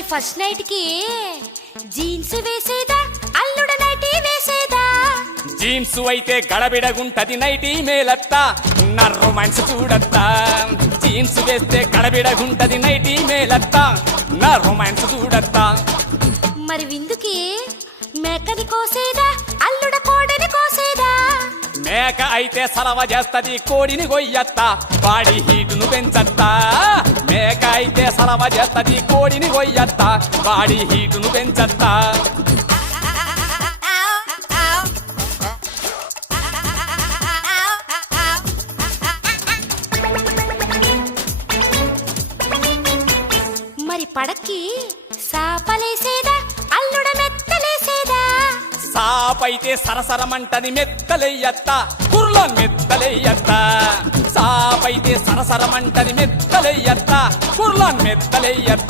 మరి first night కి jeans వేసేదా అల్లుడ nightie వేసేదా? Jeans అయితే గడబిడగుంటది నైటీ మేలత్తా నా రొమాన్స్ చూడత్తా. జీన్స్ వేస్తే గడబిడగుంటది నైటీ మేలత్తా నా రొమాన్స్ చూడత్తా. మరి విందుకి మేకని కోసేదా అల్లుడ కోడిని కోసేదా? మేక అయితే సలవ చేస్తది కోడిని గొయ్యత్తా బాడీ హీటును పెంచత్తా. మేక అయితే సలవ చేస్తది కోడిని గొయ్యత్తా బాడీ హీటును పెంచత్తా. మరి పడక్కి సాపలేసేదా అల్లుడ మెత్తలేసేదా? సాపైతే సరసరమంటది మెత్తలెయ్యత్తా కుర్లోన్ మెత్తలెయ్యత్తా. సాపైతే సరసరమంటది మెత్తలెయ్యత్తా కుర్లోన్ మెత్తలెయ్యత్తా.